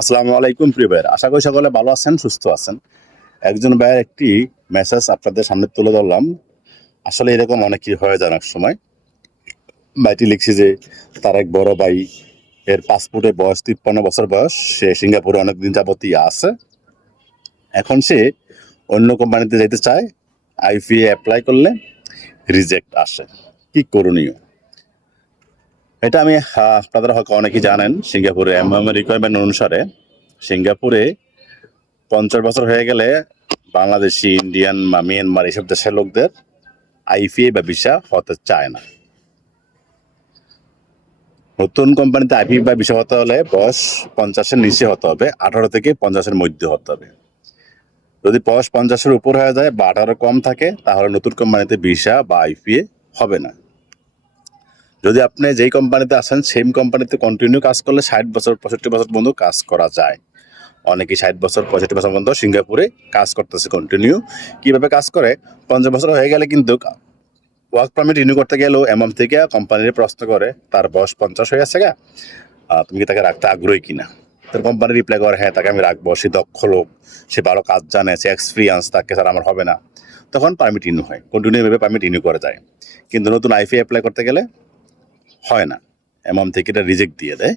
আসসালামু আলাইকুম, প্রিয় ভাইয়ের। আশা করি সকলে ভালো আছেন, সুস্থ আছেন। একজন ভাইয়ের একটি মেসেজ আপনাদের সামনে তুলে ধরলাম। আসলে এরকম অনেকই হয়ে যায় অনেক সময়। ভাইটি লিখছে যে, তার এক বড় ভাই, এর পাসপোর্টের বয়স তিপ্পান্ন বছর বয়স। সে সিঙ্গাপুরে অনেক দিন যাবতই আছে। এখন সে অন্য কোম্পানিতে যেতে চায়। আইপিএ অ্যাপ্লাই করলে রিজেক্ট আসে। কি করণীয়? এটা আমি আহ, আপনারা হয়তো অনেকেই জানেন সিঙ্গাপুরে এমএম রিকোয়ারমেন্ট অনুসারে সিঙ্গাপুরে পঞ্চাশ বছর হয়ে গেলে বাংলাদেশি ইন্ডিয়ান বা মিয়ানমার এইসব দেশের লোকদের আইপিএ বা ভিসা হতে চায় না। নতুন কোম্পানিতে আইপি বা ভিসা হতে হলে বয়স পঞ্চাশের নিচে হতে হবে আঠারো থেকে পঞ্চাশের মধ্যে হতে হবে। যদি বয়স পঞ্চাশের উপর হয়ে যায় বা আঠারো কম থাকে তাহলে নতুন কোম্পানিতে ভিসা বা আইপিএ হবে না। যদি আপনি যেই কোম্পানিতে আছেন সেম কোম্পানিতে কন্টিনিউ কাজ করলে ষাট বছর, পঁয়ষট্টি বছর পর্যন্ত কাজ করা যায়। অনেকেই ষাট বছর, পঁয়ষট্টি বছর পর্যন্ত সিঙ্গাপুরে কাজ করতেছে কন্টিনিউ কীভাবে কাজ করে? পঞ্চাশ বছর হয়ে গেলে কিন্তু ওয়ার্ক পারমিট রিনিউ করতে গেলেও এমএম থেকে কোম্পানির প্রশ্ন করে, তার বয়স পঞ্চাশ হয়ে গেছে গা। তুমি কি তাকে রাখতে আগ্রহী কিনা? তোর কোম্পানি রিপ্লাই করে হ্যাঁ তাকে আমি রাখব। সে দক্ষ লোক, সে ভালো কাজ জানে, সে এক্সপিরিয়েন্স তাকে স্যার আমার হবে না। তখন পারমিট রিনিউ হয়। কন্টিনিউ ভাবে পারমিট রিনিউ করা যায়। কিন্তু নতুন আইফি অ্যাপ্লাই করতে গেলে হয় না। এমএম থেকে এটা রিজেক্ট দিয়ে দেয়।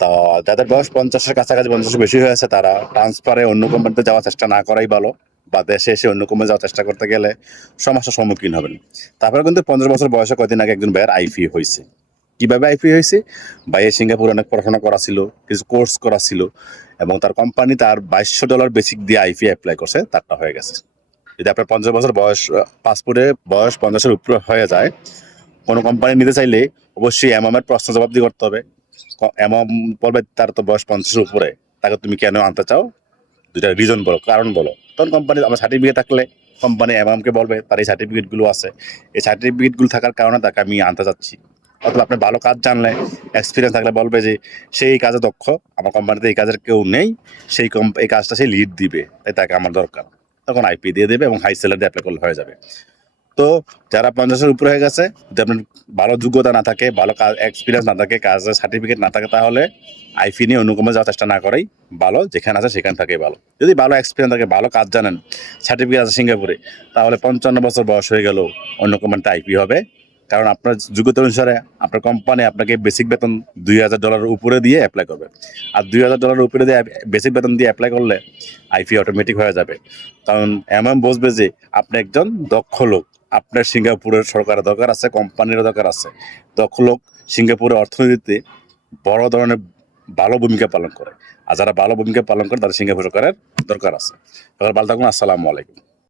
তো যাদের বয়স পঞ্চাশের কাছাকাছি, পঞ্চাশের বেশি হয়েছে তারা ট্রান্সফারে অন্য কোম্পানিতে যাওয়ার চেষ্টা না করাই ভালো বা দেশে এসে অন্য কোম্পানি যাওয়ার চেষ্টা করতে গেলে সমস্যার সম্মুখীন হবেন। তারপরে কিন্তু পঞ্চাশ বছর বয়সে কয়দিন আগে একজন ভাইয়ের আইফি হয়েছে। কীভাবে আইপি হয়েছে? ভাইয়ের সিঙ্গাপুরে অনেক পড়াশোনা করা ছিল, কিছু কোর্স করা ছিল এবং তার কোম্পানি তার বাইশশো ডলার বেসিক দিয়ে আইপি অ্যাপ্লাই করছে, তারটা হয়ে গেছে। যদি আপনার পঞ্চাশ বছর বয়স পাসপোর্টে বয়স পঞ্চাশের উপরে হয়ে যায় কোনো কোম্পানি নিতে চাইলে অবশ্যই এমএমের প্রশ্ন জবাব দিয়ে করতে হবে। এমএম বলবে তার তো বয়স পঞ্চাশের উপরে। তাকে তুমি কেন আনতে চাও? দুইটা রিজন বলো, কারণ বলো। তখন কোম্পানি আমার সার্টিফিকেট থাকলে কোম্পানি এমএমকে বলবে, তার এই সার্টিফিকেটগুলো আছে। এই সার্টিফিকেটগুলো থাকার কারণে তাকে আমি আনতে চাচ্ছি। অথবা আপনি ভালো কাজ জানলে এক্সপিরিয়েন্স থাকলে বলবে যে সেই কাজে দক্ষ, আমার কোম্পানিতে এই কাজের কেউ নেই, সেই এই কাজটা সে লিড দিবে। তাই তাকে আমার দরকার। তখন আইপি দিয়ে দেবে এবং হাই স্যালারি অ্যাপ্লাই করলে হয়ে যাবে। তো যারা পঞ্চাশের উপরে হয়ে গেছে, যদি আপনার ভালো যোগ্যতা না থাকে, ভালো কাজ এক্সপিরিয়েন্স না থাকে, কাজের সার্টিফিকেট না থাকে, তাহলে আইফি নিয়ে অন্য কোনো যাওয়ার চেষ্টা না করাই ভালো, যেখানে আছে সেখানে থাকে ভালো। যদি ভালো এক্সপিরিয়েন্স থাকে, ভালো কাজ জানেন সার্টিফিকেট আছে সিঙ্গাপুরে, তাহলে পঞ্চান্ন বছর বয়স হয়ে গেল অন্য কোম্পানিতে আইপি হবে। কারণ আপনার যোগ্যতা অনুসারে আপনার কোম্পানি আপনাকে বেসিক বেতন দুই হাজার ডলারের উপরে দিয়ে অ্যাপ্লাই করবে। আর দুই হাজার ডলারের উপরে দিয়ে বেসিক বেতন দিয়ে অ্যাপ্লাই করলে আইপি অটোমেটিক হয়ে যাবে। কারণ এমন বুঝবে যে আপনি একজন দক্ষ লোক। আপনার সিঙ্গাপুরের সরকারের দরকার আছে, কোম্পানির দরকার আছে। দক্ষ লোক সিঙ্গাপুরের অর্থনীতিতে বড় ধরনের ভালো ভূমিকা পালন করে। আর যারা ভালো ভূমিকা পালন করে তারা সিঙ্গাপুর সরকারের দরকার আছে। ভালো থাকুন, আসসালামু আলাইকুম।